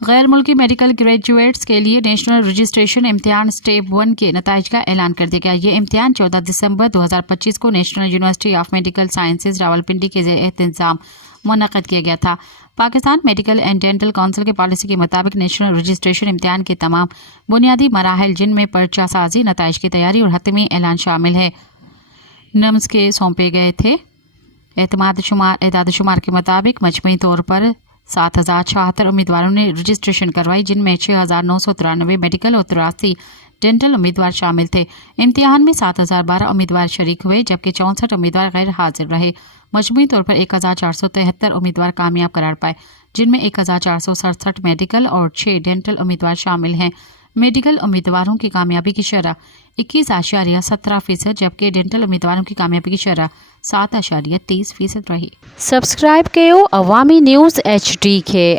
غیر ملکی medical graduates کے لیے نیشنل رجسٹریشن امتحان اسٹیپ 1 کے نتائج کا اعلان کر دیا گیا۔ یہ امتحان 14 دسمبر 2025 کو national university of medical sciences Rawalpindi کے زیر اہتمام منعقد کیا گیا تھا۔ Pakistan medical and dental council کے پالیسی کے مطابق نیشنل رجسٹریشن امتحان کے تمام بنیادی مراحل جن میں پرچہ سازی، نتائج کی تیاری اور حتمی اعلان شامل ہے، نمز کے سونپے گئے تھے۔ اعداد شمار کے مطابق مجموعی طور پر 7,076 امیدواروں نے رجسٹریشن کروائی، جن میں 6,993 میڈیکل اور 83 ڈینٹل امیدوار شامل تھے۔ امتحان میں 7,012 امیدوار شریک ہوئے جبکہ 64 امیدوار غیر حاضر رہے۔ مجموعی طور پر 1,473 امیدوار کامیاب قرار پائے، جن میں 1,467 میڈیکل اور 6 ڈینٹل امیدوار شامل ہیں۔ میڈیکل امیدواروں کی کامیابی کی شرح 21.17% جبکہ ڈینٹل امیدواروں کی کامیابی کی شرح 7.30% رہی۔ سبسکرائب کیو عوامی نیوز HD کے